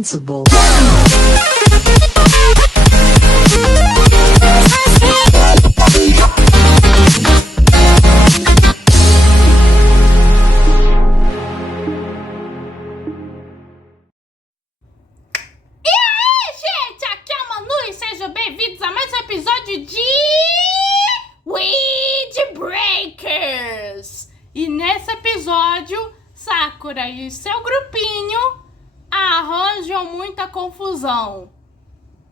principal. Sejam bem-vindos a mais um episódio de Weed Breakers. E nesse episódio, Sakura e seu grupinho arranjam muita confusão.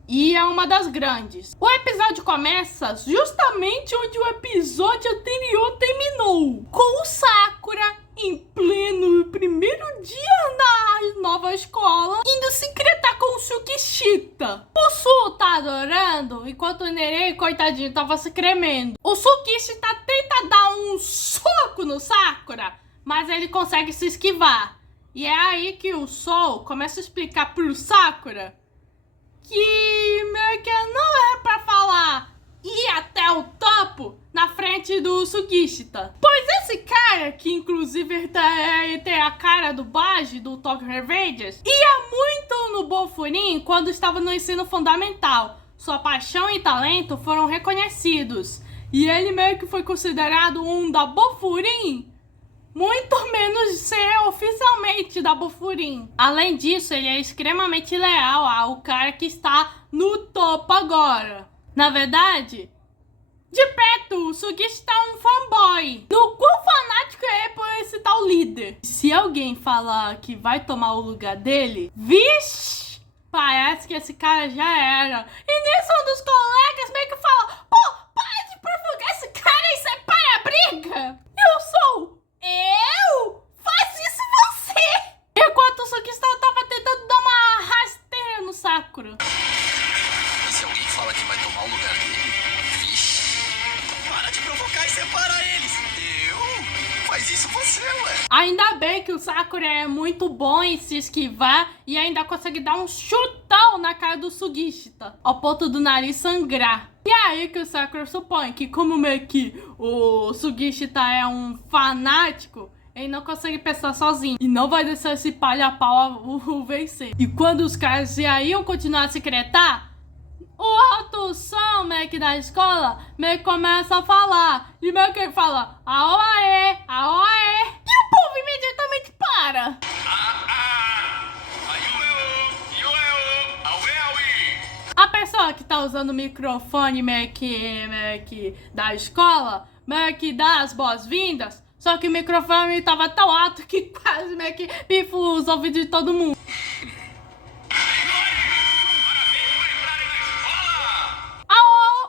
E é uma das grandes. O episódio começa justamente onde o episódio anterior terminou, com o Sakura em pleno primeiro dia na nova escola, indo se incretar com o Tsukishita. O Su tá adorando, enquanto o Nerei, coitadinho, tava se cremendo. O Tsukishita tenta dar um soco no Sakura, mas ele consegue se esquivar. E é aí que o Sol começa a explicar pro Sakura que meio que não é pra falar ir até o topo na frente do Tsukishita. Pois esse cara, que inclusive tem a cara do Baji, do Tokyo Revengers, ia muito no Bofurin quando estava no ensino fundamental. Sua paixão e talento foram reconhecidos. E ele meio que foi considerado um da Bofurin, muito menos ser oficialmente da Bofurin. Além disso, ele é extremamente leal ao cara que está no topo agora. Na verdade, de perto, o Tsukishita é um fanboy. No quão fanático é por esse tal líder. Se alguém falar que vai tomar o lugar dele, vixe, parece que esse cara já era. E nisso um dos colegas meio que fala: pô, para de provocar esse cara e separa a briga. Eu sou... Eu? Faz isso você! Enquanto o Tsukishita tava tentando dar uma rasteira no Sakura. E se alguém fala que vai tomar o lugar dele? Vixe! Para de provocar e separa eles! Eu? Faz isso você, ué! Ainda bem que o Sakura é muito bom em se esquivar e ainda consegue dar um chutão na cara do Tsukishita, ao ponto do nariz sangrar. E é aí que o Sakura supõe que, como meio que o Tsukishita é um fanático, ele não consegue pensar sozinho e não vai deixar esse palha-pau o vencer. E quando os caras já iam continuar a secretar, o alto som meio que da escola meio que começa a falar. E meio que ele fala: aoaê, aoaê. E o povo imediatamente para. A pessoa que tá usando o microfone meio que da escola, meio que dá as boas-vindas, só que o microfone tava tão alto que quase meio que pifa os ouvidos de todo mundo.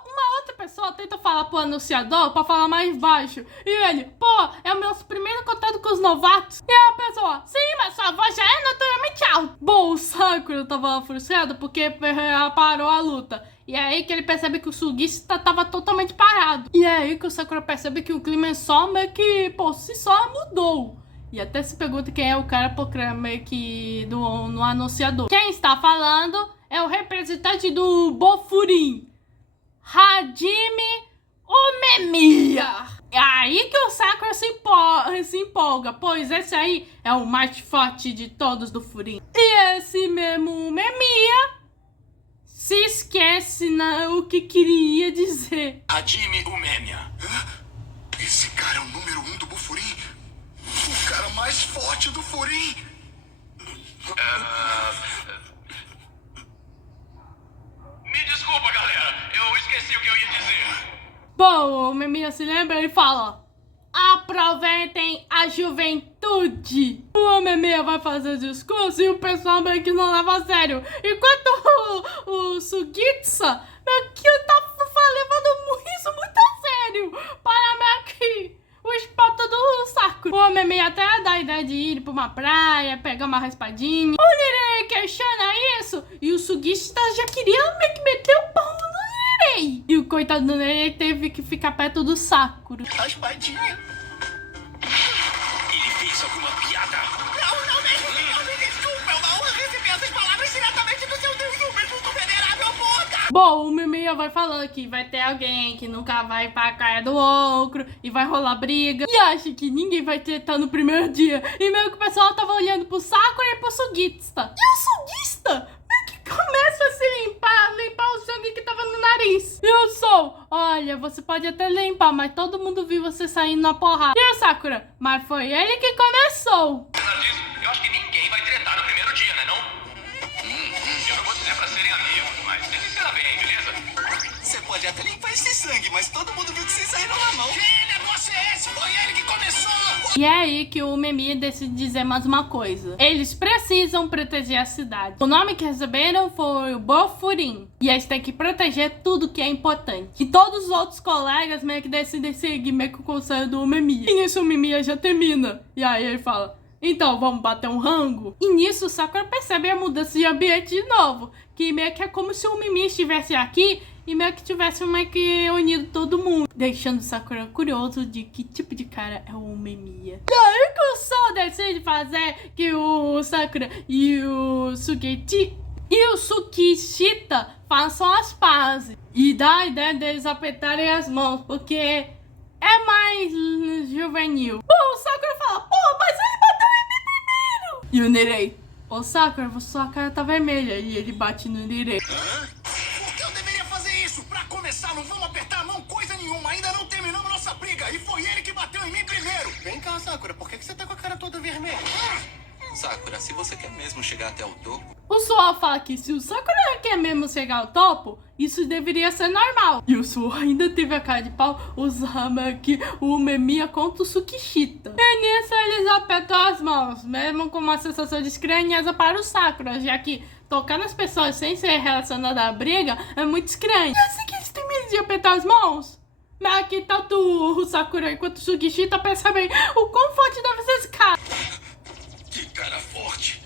Uma outra pessoa tenta falar pro anunciador pra falar mais baixo, e ele: pô, é o meu primeiro contato com os novatos. E a pessoa: sim, mas sua voz já é naturalmente alta. Bom, o Sakura tava frustrado porque parou a luta. E é aí que ele percebe que o Tsukishita tava totalmente parado. E é aí que o Sakura percebe que o clima só meio que por si só mudou. E até se pergunta quem é o cara meio que no anunciador. Quem está falando é o representante do Bofurin, Hajime Umemiya. É aí que o Sakura se empolga, pois esse aí é o mais forte de todos do Furin. E esse mesmo Umemiya se esquece o que queria dizer. Hajime Umemiya. Esse cara é o número 1 do Bofurin? O cara mais forte do Furin? Me desculpa, galera. Eu esqueci o que eu ia dizer. Bom, o Umemiya se lembra e fala: aproveitem a juventude. O Umemiya vai fazer discurso e o pessoal meio que não leva a sério. Enquanto o Tsukishita meio que tá levando isso muito a sério. Para meio que o espanto do Sakura. O Umemiya até dá a ideia de ir pra uma praia, pegar uma raspadinha. O Nerei questiona isso e o Tsukishita já queria meio que meter o pau no Nerei. E o coitado do Nerei teve que ficar perto do Sakura. Raspadinha. Ele fez alguma piada? Não me desculpa. É uma honra receber essas palavras diretamente do seu Deus, o mesmo do venerável Buda. Bom, o Umemiya vai falando que vai ter alguém que nunca vai pra cara do outro e vai rolar briga. E acha que ninguém vai tretar no primeiro dia. E meio que o pessoal tava olhando pro Sakura e pro Tsukishita. E o Tsukishita olha, você pode até limpar, mas todo mundo viu você saindo na porrada. E o Sakura? Mas foi ele que começou. Eu acho que ninguém vai tretar no primeiro dia, né não? Eu não vou dizer pra serem amigos, mas tem que se dar bem, beleza? Você pode até limpar esse sangue, mas todo mundo viu que vocês saíram na mão. Que negócio é esse? Foi ele que começou! E é aí que o Umemiya decide dizer mais uma coisa. Eles precisam proteger a cidade. O nome que receberam foi o Bofurin. E eles têm que proteger tudo que é importante. E todos os outros colegas meio que decidem seguir meio que o conselho do Umemiya. E nisso o Umemiya já termina. E aí ele fala... Então, vamos bater um rango? E nisso o Sakura percebe a mudança de ambiente de novo. Que meio que é como se o Umemiya estivesse aqui e meio que tivesse meio que unido todo mundo. Deixando o Sakura curioso de que tipo de cara é o Umemiya. E aí que o Sol decide fazer que o Sakura e o Tsukishita façam as pazes. E dá a ideia deles apertarem as mãos, porque é mais juvenil. Bom, o Sakura fala, pô, mas ele bateu em mim primeiro. E o Nirei, ô Sakura, sua cara tá vermelha. E ele bate no Nirei. Por que eu deveria fazer isso? Pra começar, não vamos apertar a mão coisa nenhuma. Ainda não terminamos nossa briga. E foi ele que bateu em mim primeiro. Vem cá, Sakura, por que você tá com a cara toda vermelha? Sakura, se você quer mesmo chegar até o topo... O Suo fala que se o Sakura quer mesmo chegar ao topo, isso deveria ser normal. E o Suo ainda teve a cara de pau usar aqui o Umemiya contra o Tsukishita. E nisso eles apertam as mãos, mesmo com uma sensação de estranheza para o Sakura, já que tocar nas pessoas sem ser relacionada à briga é muito estranho. E assim que eles terminam de apertar as mãos, mas aqui tanto o Sakura quanto o Tsukishita percebem o quão forte deve ser esse cara. Que cara forte.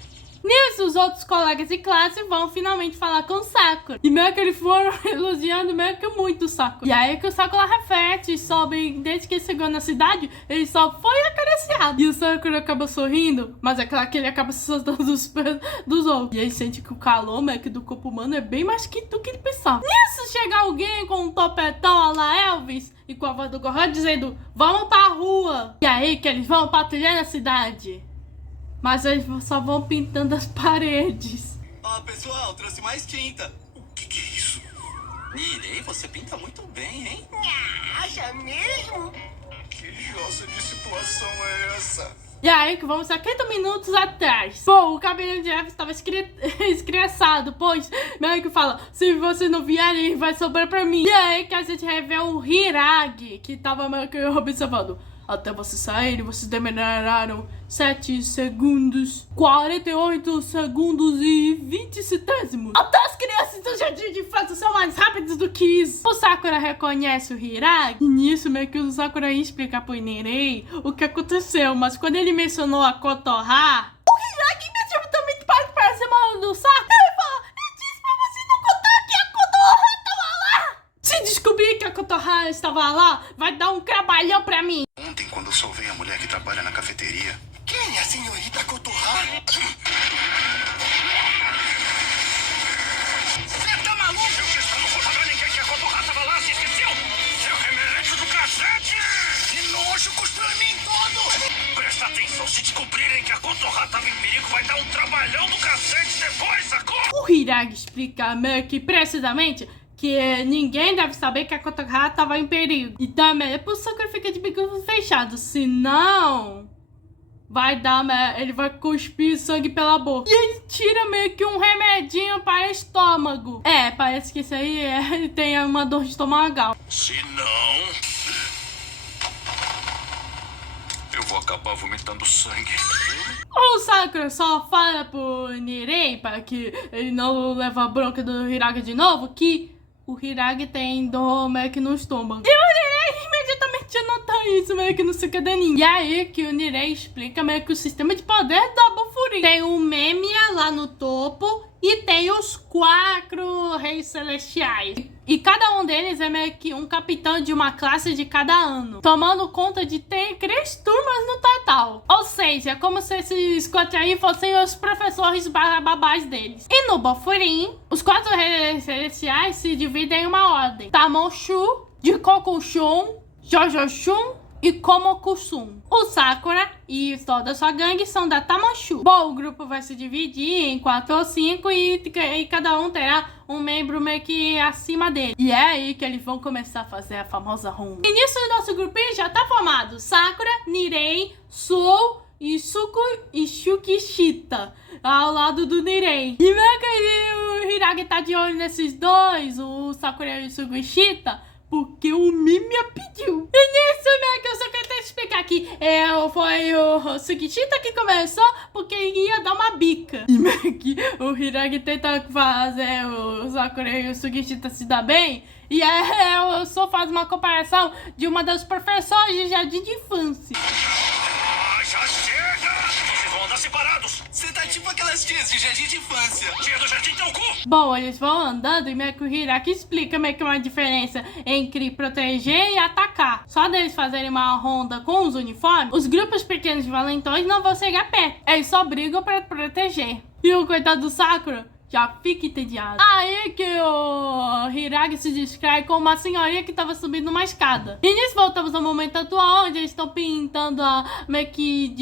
Nisso, os outros colegas de classe vão finalmente falar com o Sakura. E meio que eles foram elogiando meio que muito o Sakura. E aí que o Sakura reflete sobre, desde que ele chegou na cidade, ele só foi acariciado. E o Sakura acaba sorrindo, mas é claro que ele acaba se soltando dos pés dos outros. E ele sente que o calor meio que do corpo humano é bem mais quente do que ele pensava. Nisso, chega alguém com um topetão a la Elvis e com a voz do Gohan dizendo, vamos pra rua. E aí que eles vão patrulhar na cidade. Mas eles só vão pintando as paredes. Ó, pessoal, trouxe mais tinta. O que é isso? Nirei, você pinta muito bem, hein? Acha mesmo? Que jossa de situação é essa? E aí que vamos a 50 minutos atrás. Bom, o cabelo de Jeff estava escressado, pois meio que fala, se vocês não vierem, vai sobrar pra mim. E aí que a gente revê o Hiragi, que tava meio que observando. Até vocês saírem, vocês demoraram 7 segundos, 48 segundos e 20 centésimos. Até as crianças do jardim de infância são mais rápidas do que isso. O Sakura reconhece o Hiragi. E nisso, meio que o Sakura ia explicar pro Nirei o que aconteceu. Mas quando ele mencionou a Kotoha, o Hiragi imediatamente para pra cima do Sakura. Ele fala, eu disse pra você não contar que a Kotoha estava lá. Se descobrir que a Kotoha estava lá, vai dar um trabalhão pra mim. Ontem, quando eu salvei a mulher que trabalha na cafeteria... Quem é a senhorita Kotoha? Você tá maluco? Eu não vou falar ninguém que a Kotoha tava lá, se esqueceu? Seu remédio do cacete! Que nojo, cuspiu em mim todo! Presta atenção, se descobrirem que a Kotoha tava em perigo, vai dar um trabalhão do cacete depois, sacou? O Hiragi explica meio que precisamente que ninguém deve saber que a Kotoha estava em perigo. E também é por isso que ele fica de bico fechado. Senão, vai dar, ele vai cuspir sangue pela boca. E ele tira meio que um remedinho para estômago. É, parece que isso aí ele tem uma dor estomacal. Se não, eu vou acabar vomitando sangue. O Sakura só fala pro Nirei, para que ele não leve a bronca do Hiragi de novo, que o Hiragi tem dor meio que no estômago. E o Nirei imediatamente anota isso meio que no seu caderninho. E aí que o Nirei explica meio que o sistema de poder da Bofurin. Tem o Umemiya lá no topo e tem os 4 reis celestiais. E cada um deles é meio que um capitão de uma classe de cada ano, tomando conta de ter 3 turmas no total. Ou seja, é como se esses 4 aí fossem os professores babás deles. E no Bofurin, os 4 reis celestiais se dividem em uma ordem: Tamon-Shu, Jikoku-Shun, Jojo-Shun e Komokusum. O Sakura e toda a sua gangue são da Tamashu. Bom, o grupo vai se dividir em 4 ou 5 e cada um terá um membro meio que acima dele. E é aí que eles vão começar a fazer a famosa ronda. E nisso o nosso grupinho já tá formado. Sakura, Nirei, Sou, Isuku e Shukishita ao lado do Nirei. E meu querido, o Hiragi tá de olho nesses dois, o Sakura e o Shukishita, porque o Mimia pediu. E nisso, né, que eu só quero explicar aqui. Foi o Shukishita que começou porque ia dar uma bica. E meio que o Hiragi tenta fazer o Sakura e o Shukishita se dar bem. E eu só faço uma comparação de uma das professoras de jardim de infância. Já chega! Vocês vão andar separados! Você tá tipo aquelas tias de jardim de infância. Tia do jardim teu cu! Bom, eles vão andando e meio que o Hiraki explica meio que uma diferença entre proteger e atacar. Só deles fazerem uma ronda com os uniformes, os grupos pequenos de valentões não vão chegar perto. Eles só brigam pra proteger. E o coitado do Sakura já fica entediado. Aí que o Hiragi se distrai com uma senhorinha que tava subindo uma escada. E nisso voltamos ao momento atual, onde eles estão pintando meio que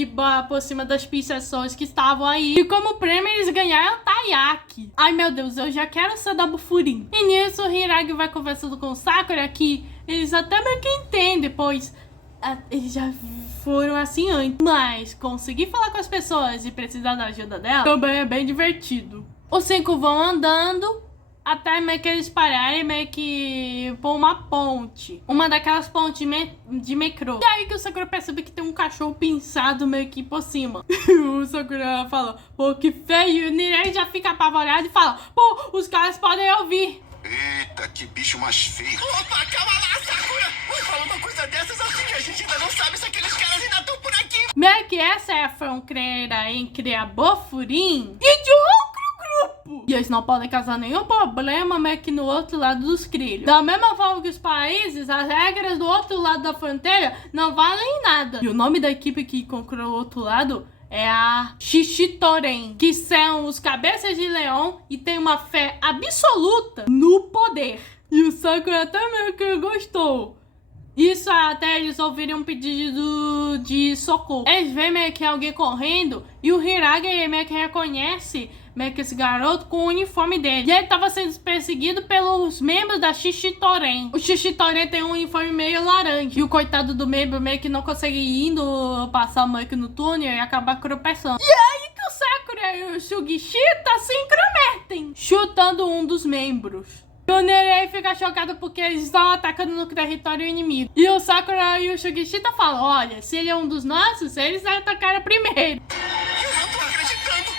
por cima das pichações que estavam aí. E como prêmio eles ganharam taiyaki. Ai meu Deus, eu já quero ser da Bufurin. E nisso o Hiragi vai conversando com o Sakura que eles até meio que entendem, pois eles já foram assim antes. Mas conseguir falar com as pessoas e precisar da ajuda dela também é bem divertido. Os 5 vão andando até meio que eles pararem meio que por uma ponte. Uma daquelas pontes de metrô. E aí que o Sakura percebe que tem um cachorro pinçado meio que por cima. O Sakura fala, pô, que feio. E o Nirei já fica apavorado e fala, pô, os caras podem ouvir. Eita, que bicho mais feio! Opa, calma lá, Sakura! Fala uma coisa dessas assim, a gente ainda não sabe se aqueles caras ainda estão por aqui. Meio que essa é a fronteira entre a Bofurin e de outro grupo. E eles não podem causar nenhum problema meio que no outro lado dos trilhos. Da mesma forma que os países, as regras do outro lado da fronteira não valem nada. E o nome da equipe que conquistou o outro lado é a Shishitoren, que são os cabeças de leão e tem uma fé absoluta no poder. E o Sakura até meio que gostou. Isso até eles ouvirem um pedido de socorro. Eles veem meio que alguém correndo e o Hiragi meio que reconhece meio que esse garoto com o uniforme dele. E ele estava sendo perseguido pelos membros da Shishitoren. O Shishitoren tem um uniforme meio laranja. E o coitado do membro meio que não consegue ir indo passar meio que no túnel e acaba tropeçando. E aí que o Sakura e o Shugishita se intrometem, chutando um dos membros. O Nirei fica chocado porque eles estão atacando no território inimigo. E o Sakura e o Shugishita falam, olha, se ele é um dos nossos, eles atacaram primeiro. Eu não tô acreditando!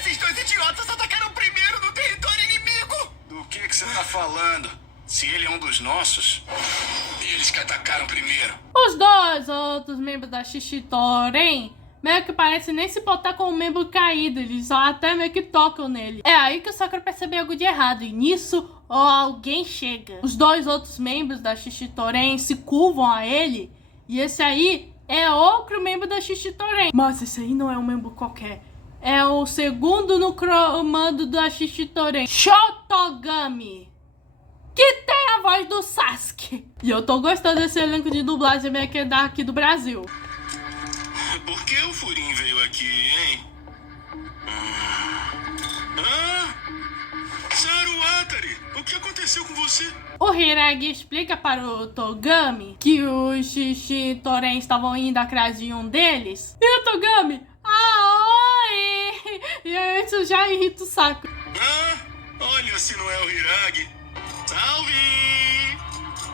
Esses dois idiotas atacaram primeiro no território inimigo! Do que você tá falando? Se ele é um dos nossos, eles que atacaram primeiro. Os dois outros membros da Shishitoren meio que parecem nem se botar com o membro caído, eles só até meio que tocam nele. É aí que o Sakura percebe algo de errado, e nisso alguém chega. Os dois outros membros da Shishitoren se curvam a ele, e esse aí é outro membro da Shishitoren. Mas esse aí não é um membro qualquer. É o segundo no comando da Shishitoren, Shotogami, que tem a voz do Sasuke. E eu tô gostando desse elenco de dublagem meio que daqui do Brasil. Por que o Furin veio aqui, hein? Saruatari, o que aconteceu com você? O Hiragi explica para o Togami que os Shishitoren estavam indo atrás de um deles. E o Togami, oi! E isso já irrita o saco. Olha se não é o Hiragi. Salve!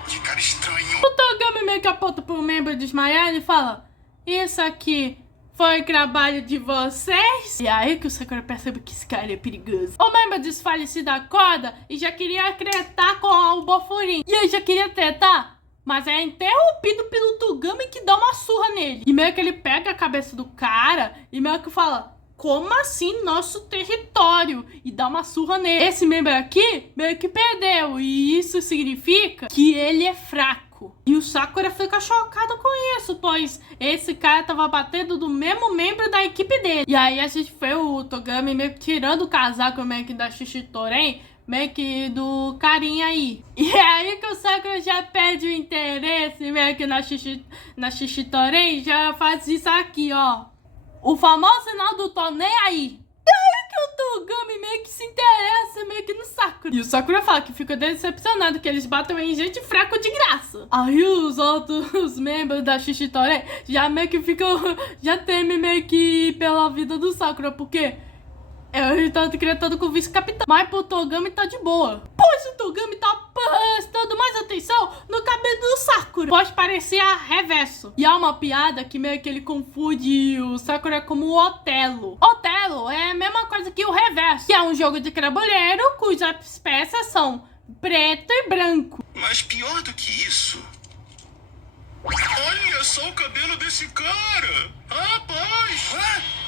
Que cara estranho. O Togami meio que aponta para um membro desmaiado e fala, isso aqui foi trabalho de vocês? E aí que o Sakura percebe que esse cara é perigoso. O membro desfalecido acorda e já queria tretar com o Bofurin. E ele já queria tretar, mas é interrompido pelo Togami que dá uma surra nele. E meio que ele pega a cabeça do cara e meio que fala, como assim nosso território? E dá uma surra nele. Esse membro aqui meio que perdeu, e isso significa que ele é fraco. E o Sakura fica chocado com isso, pois esse cara tava batendo do mesmo membro da equipe dele. E aí a gente vê o Togami meio que tirando o casaco meio que da Shishitoren meio que do carinha aí. E é aí que o Sakura já perde o interesse, meio que na Shishitorei já faz isso aqui, ó. O famoso sinal do tô nem aí. Daí que o Togami meio que se interessa meio que no Sakura. E o Sakura fala que fica decepcionado que eles batem em gente fraca de graça. Aí os outros membros da Shishitorei já meio que ficam, já temem meio que pela vida do Sakura, porque ele tá tretando com o vice-capitão. Mas pro Togami tá de boa. Pois o Togami tá prestando mais atenção no cabelo do Sakura. Pode parecer a reverso. E há uma piada que meio que ele confunde o Sakura como o Otelo. Otelo é a mesma coisa que o reverso, que é um jogo de crabolheiro cujas peças são preto e branco. Mas pior do que isso... Olha só o cabelo desse cara! Rapaz!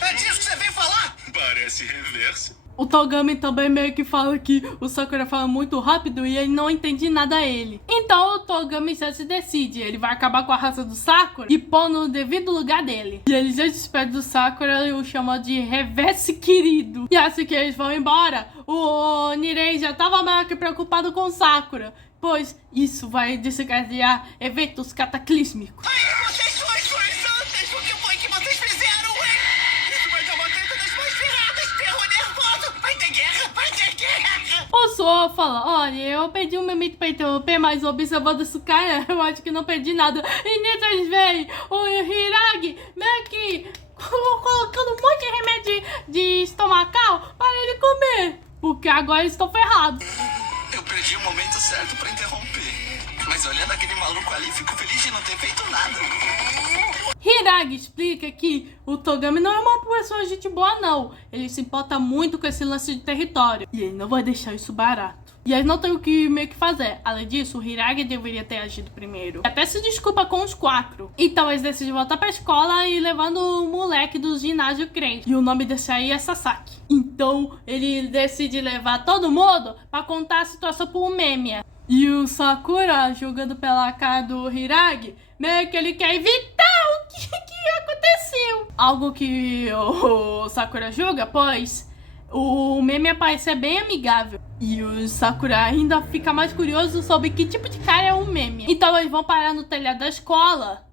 É disso que você veio falar? Parece reverso. O Togami também meio que fala que o Sakura fala muito rápido e ele não entende nada a ele. Então o Togami já se decide. Ele vai acabar com a raça do Sakura e pôr no devido lugar dele. E ele já despede do Sakura e o chama de reverse querido. E assim que eles vão embora, o Nirei já tava meio que preocupado com o Sakura, pois isso vai desencadear eventos cataclísmicos. Ai, vocês dois santas! O que foi que vocês fizeram, hein? Isso vai dar uma treta das mais ferradas! Terror nervoso! Vai ter guerra! Vai ter guerra! O Sou fala, olha, eu pedi um momento pra interromper, mas observando isso, cara, eu acho que não perdi nada. E nisso vem o Hiragi meio que colocando um monte de remédio de estomacal para ele comer, porque agora eles estão ferrados. Eu perdi o momento certo pra interromper. Mas olhando aquele maluco ali, fico feliz de não ter feito nada. Hiragi explica que o Togami não é uma pessoa de gente boa, não. Ele se importa muito com esse lance de território. E ele não vai deixar isso barato. E eles não têm o que meio que fazer. Além disso, o Hiragi deveria ter agido primeiro. Até se desculpa com os 4. Então eles decidem voltar pra escola e levando o moleque do ginásio crente. E o nome desse aí é Sasaki. Então ele decide levar todo mundo pra contar a situação pro Memia. E o Sakura, jogando pela cara do Hiragi, meio que ele quer evitar o que aconteceu. Algo que o Sakura julga, pois o Memia parece ser bem amigável. E o Sakura ainda fica mais curioso sobre que tipo de cara é o Memia. Então eles vão parar no telhado da escola,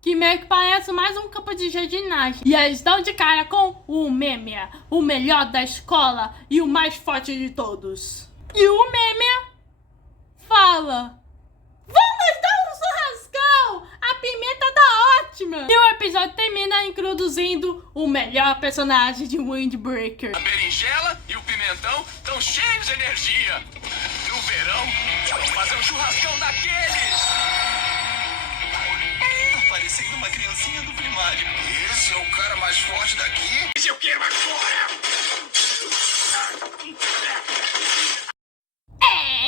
que meio que parece mais um campo de jardinagem. E eles dão de cara com o Memia, o melhor da escola e o mais forte de todos. E o Memia fala, vamos dar um churrascão! A pimenta tá ótima! E o episódio termina introduzindo o melhor personagem de Windbreaker. A berinjela e o pimentão estão cheios de energia. No verão, vamos fazer um churrascão daqueles. Tá parecendo uma criancinha do primário. Esse é o cara mais forte daqui? Esse eu quero agora!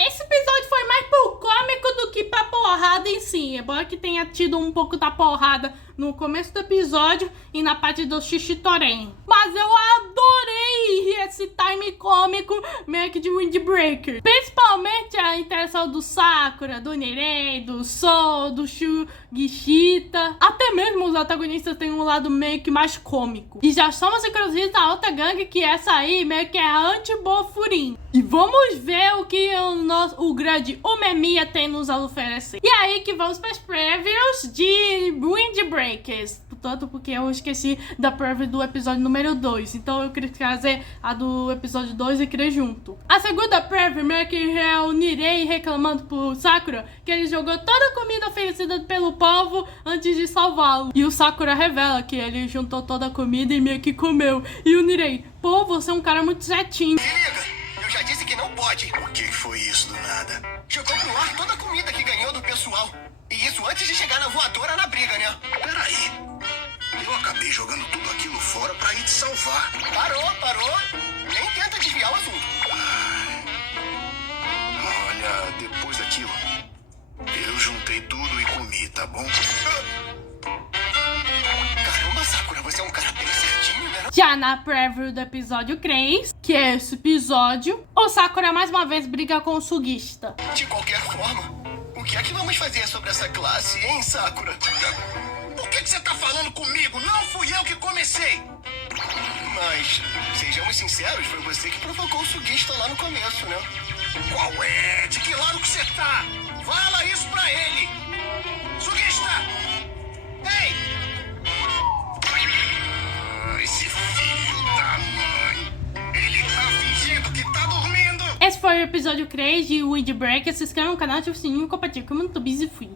Esse episódio foi mais pro cômico do que pra porrada em si. É bom que tenha tido um pouco da porrada no começo do episódio e na parte do Shishitorei. Mas eu adorei esse time cômico meio que de Windbreaker. Principalmente a interação do Sakura, do Nirei, do Sou, do Shugishita. Até mesmo os antagonistas têm um lado meio que mais cômico. E já somos introduzidos a outra gangue, que essa aí meio que é a Anti-Bofurin. E vamos ver o que o grande Umemiya tem nos a oferecer. E aí que vamos para as previews de Windbreakers. Portanto, porque eu esqueci da preview do episódio número 2. Então eu queria trazer a do episódio 2 e querer junto. A segunda preview meio que é o Nirei reclamando pro Sakura que ele jogou toda a comida oferecida pelo povo antes de salvá-lo. E o Sakura revela que ele juntou toda a comida e meio que comeu. E o Nirei, pô, você é um cara muito certinho. Se liga, eu já disse que não pode. O que foi isso do nada? Jogou pro ar toda a comida que ganhou do pessoal. E isso antes de chegar na voadora na briga, né? Peraí. Eu acabei jogando tudo aquilo fora pra ir te salvar. Parou. Nem tenta desviar o assunto. Olha, depois daquilo, eu juntei tudo e comi, tá bom? Caramba, Sakura, você é um cara bem certinho, né? Já na preview do episódio 3, que é esse episódio, o Sakura mais uma vez briga com o Sugishita. De qualquer forma, o que é que vamos fazer sobre essa classe, hein, Sakura? Por que você tá falando comigo? Não fui eu que comecei! Mas, sejamos sinceros, foi você que provocou o Sugista lá no começo, né? Qual é? De que lado que você tá? Fala isso pra ele! Sugista! Ei! Esse filho da mãe! Ele tá fingindo que tá dormindo! Esse foi o episódio 3 de Weed Break. Se inscreva no canal, ative o sininho, compartilhe, comenta, e fui.